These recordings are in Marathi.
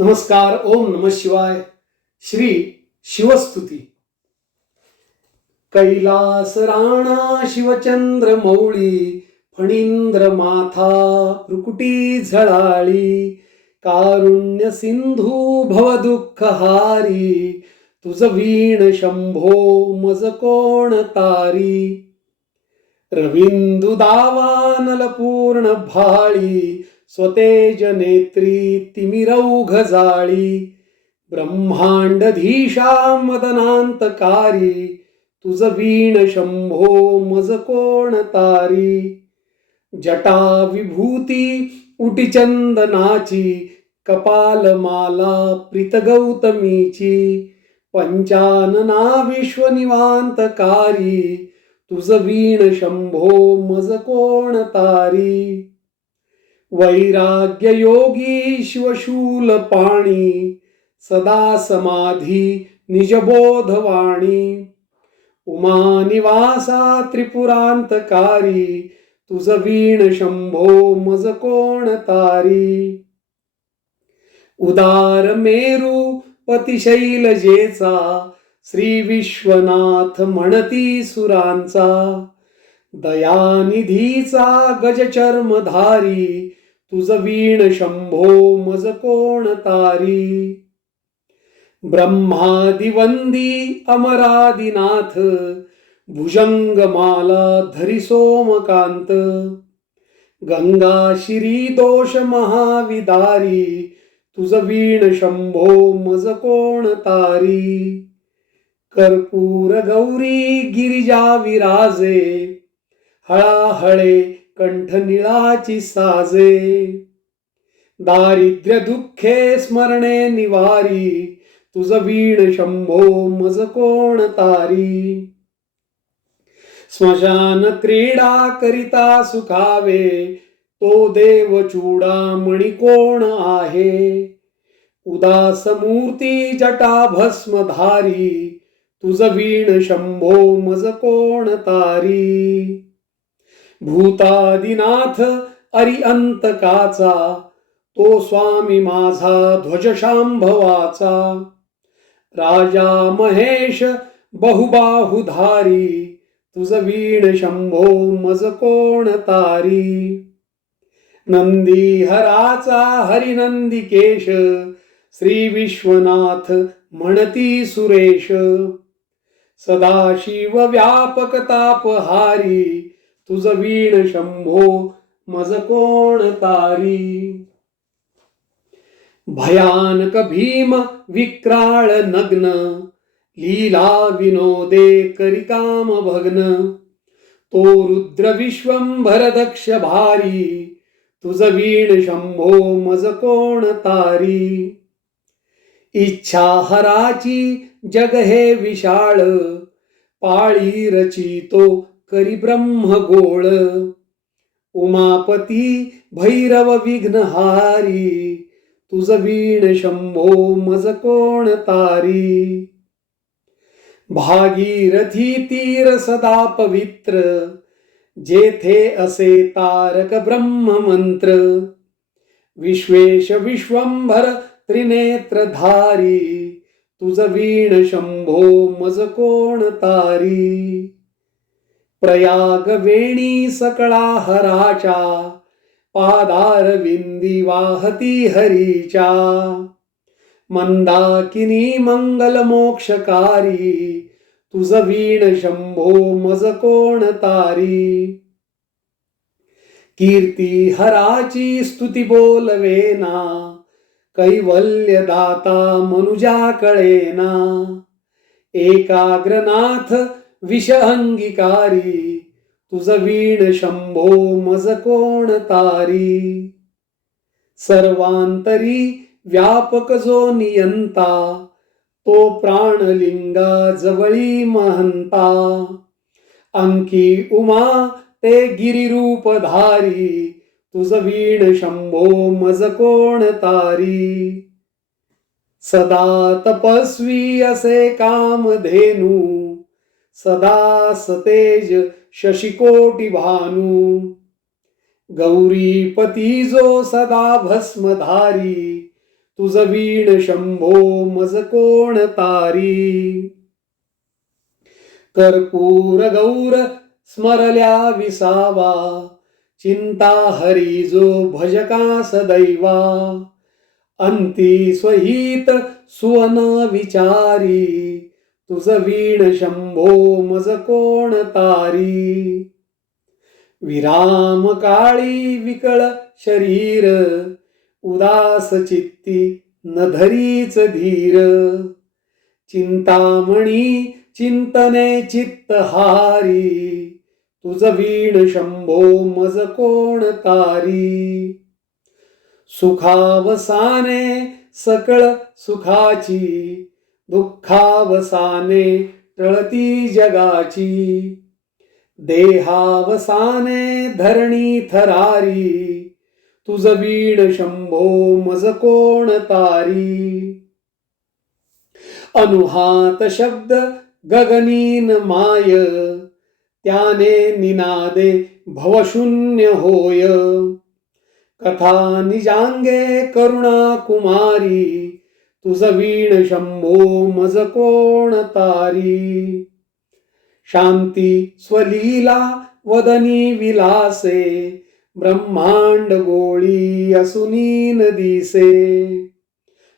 नमस्कार ओम नम शिवाय. श्री शिवस्तुती. कैलास राणा शिवचंद्र मौळी फणींद्र माथा रुकुटी झळाळी कारुण्य सिंधू भव दुःख हारी तुझ वीण शंभो मज कोण तारी. रविंदू दावानल पूर्ण भाळी स्वतेज नेत्री तिमिरौघ जाळी ब्रह्मांडधीशा मदनांतकारी तुझ वीण शंभो मज कोण तारी? जटा विभूती उटिचंदनाची कपालमाला प्रीत गौतमीची पंचानना विश्वनिवांतकारी तुझ वीण शंभो मज कोण तारी? वैराग्य योगी शिवशूल पाणी सदा समाधी निजबोधवाणी। उमा निवासा त्रिपुरांतकारी तुझ वीण शंभो मज कोण तारी। उदार मेरू पतिशैलजेचा श्री विश्वनाथ म्हणती सुरांचा। दयानिधीचा गजचर्मधारी तुझ वीण शंभो मज कोण तारी? ब्रह्मादिवंदी अमरादिनाथ भुजंगमाला धरी सोमकांत गंगा शिरी दोष महाविदारी तुझ वीण शंभो मज कोण तारी? कर्पूर गौरी गिरिजा विराजे हळाहळे कंठ निळाची साजे. दारिद्र्य दुःखे स्मरणे निवारी. तुझ वीण शंभो मज कोण तारी? स्मशान क्रीडा करिता सुखावे. तो देव चूडामणी कोण आहे? उदास मूर्ती जटा भस्मधारी तुझ वीण शंभो मज कोण तारी? भूतादिनाथ अरिअंतकाचा तो स्वामी माझा ध्वजशांभवाचा. राजा महेश बहुबाहुधारी तुझ वीण शंभो मज कोण तारी. नंदी हराचा हरिनंदिकेश श्री विश्वनाथ म्हणती सुरेश. सदाशिव व्यापक तापहारी तुझ वीण शंभो मज कोण तारी? भयानक भीम विक्राळ नग्न लीला विनोदे करिकाम भग्न. तो रुद्र विश्वंभर दक्ष भारी तुझ वीण शंभो मज कोण तारी? इच्छा हराची जग हे विशाळ पाळी रचितो करी ब्रह्म गोळ. उमापती भैरव विघ्नहारी तुझ वीण शंभो मज कोण तारी. भागीरथी तीर सदा पवित्र जेथे असे तारक ब्रह्म मंत्र. विश्वेश विश्वंभर त्रिनेत्रधारी तुझ वीण शंभो मज कोण तारी. प्रयाग वेणी सकळा हराच्या पादार विंदी वाहती हरीच्या मंदाकिनी मंगल मोक्षकारी तुझ वीण शंभो मज कोण तारी. कीर्ती हराची स्तुती बोलवेना कैवल्य दाता मनुजा कळेना. एकाग्रनाथ विषअंगिकारी तुझ वीण शंभो मज कोण तारी? सर्वांतरी व्यापक जो नियंता तो प्राणलिंगा जवळी महंता. अंकी उमा ते गिरिरूपधारी तुझ वीण शंभो मज कोण तारी? सदा तपस्वी असे कामधेनू सदा सतेज शशिकोटी भानू गौरीपती जो सदा भस्मधारी तुझ वीण शंभो मज कोण तारी। कर्पूर गौर स्मरल्या विसावा चिंता हरी जो भजका सदैवा अंती स्वहित सुवन विचारी तुझ वीण शंभो मज कोण तारी? विराम काळी विकळ शरीर उदास चित्ती न धरीच धीर. चिंतामणी चिंतने चित्त हारी तुझ वीण शंभो मज कोण तारी? सुखावसाने सकळ सुखाची दुःखावसाने टळती जगाची. देहावसाने धरणी थरारी. तुझ वीण शंभो मज कोण तारी. अनुहात शब्द गगनीन माय. त्याने निनादे भवशून्य होय. कथा निजांगे करुणा कुमारी. तुझ वीण शंभो मज कोण तारी? शांती स्वलीला वदनी विलासे ब्रह्मांड गोळी असुनीन दिसे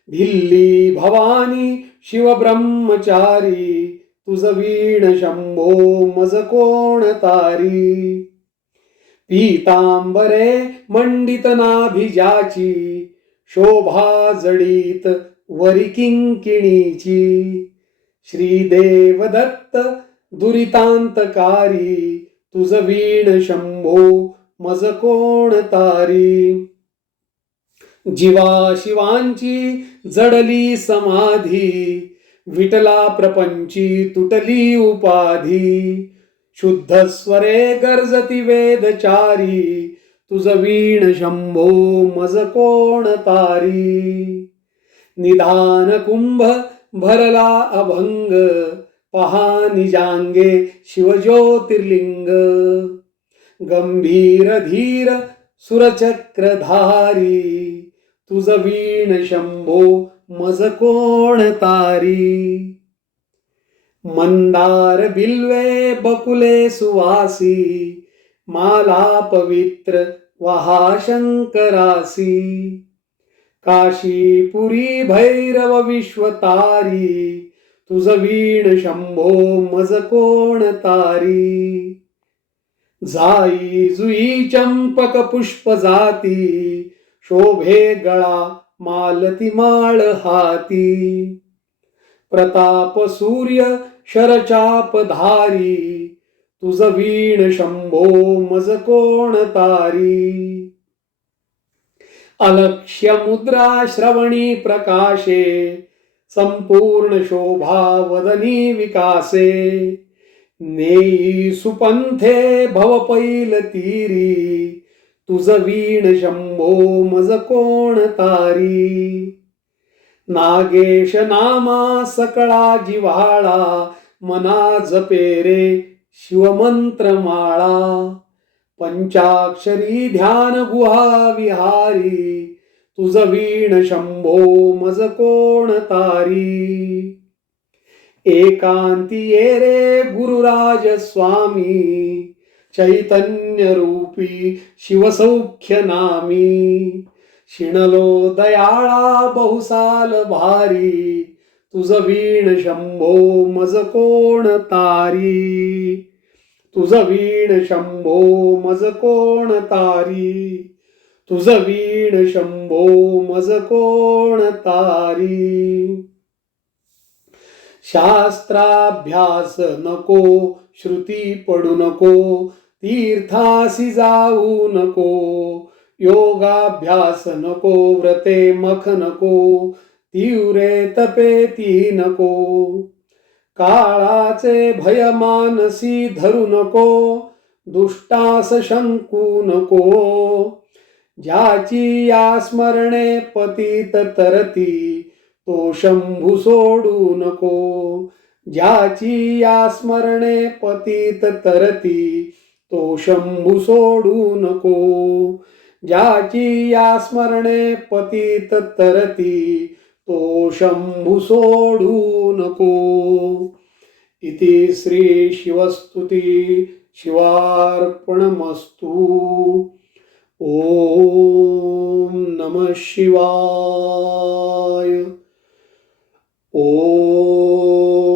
भिल्ली भवानी शिव ब्रह्मचारी तुझ वीण शंभो मज कोण तारी? पीतांबरे मंडित नाभिजाची शोभा जडीत वरी किंकिणीची श्रीदेव दत्त दुरितांतकारी तुझ वीण शंभो मज कोण तारी? जीवा शिवांची जडली समाधी विटला प्रपंची तुटली उपाधी। शुद्ध स्वरे गर्जती वेदचारी तुझ वीण शंभो मज कोण तारी? निधान कुंभ भरला अभंग पहा निजांगे शिवज्योतिर्लिंग। गंभीर धीर सुरचक्रधारी तुझ वीण शंभो मज कोण तारी। मंदार बिल्वे बकुले सुवासी माला पवित्र वहा शंकरासी। काशीपुरी भैरव विश्वतारी तुझ वीण शंभो मज कोण तारी? जाई जुई चंपक पुष्प जाती शोभे गळा मालती माळ हाती. प्रताप सूर्य शरचाप धारी तुझ वीण शंभो मज कोण तारी? अलक्ष्य मुद्रा श्रवणी प्रकाशे संपूर्ण शोभा वदनी विकासे। नेई सुपंथे भवपैल तीरी तुझ वीण शंभो मज कोण तारी। नागेश नामा सकळा जिव्हाळा मना जपेरे शिवमंत्र माळा। पंचाक्षरी ध्यान गुहा विहारी. तुझ वीण शंभो मज कोण तारी. एकांती ये रे गुरुराज स्वामी. चैतन्य रूपी शिवसौख्य नामी. शिणलो दयाळा बहुसाल भारी. तुझ वीण शंभो मज कोण तारी. तुझ वीण शंभो मज कोण तारी? तुझ वीण शंभो मज कोण तारी? शास्त्राभ्यास नको श्रुती पडू नको तीर्थासी जाऊ नको योगाभ्यास नको व्रते मख नको तीव्रे तपे ती नको. काळाचे भय मानसी धरू नको दुष्टास शंकू नको. ज्याची या स्मरणे पतित तरती तो शंभू सोडू नको. ज्याची या स्मरणे पतित तरती तो शंभू सोडू नको. ज्याची या स्मरणे पतित तरती तो शंभू सोडू नको. इति श्री शिवस्तुती शिवार्पणमस्तु. ॐ नमः शिवाय. ओम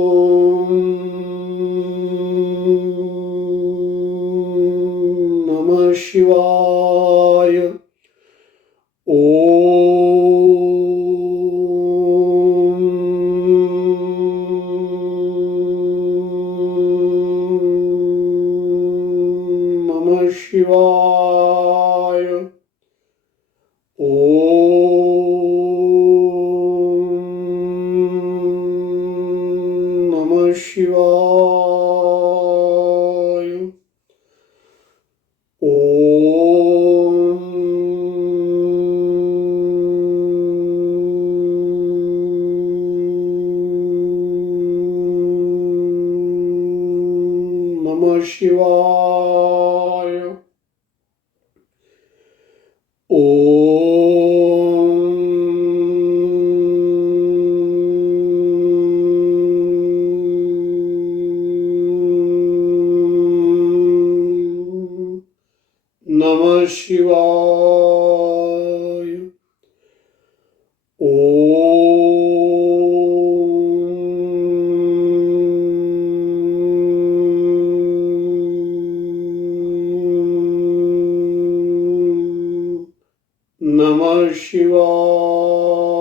शिवाय ॐ नमः शिवाय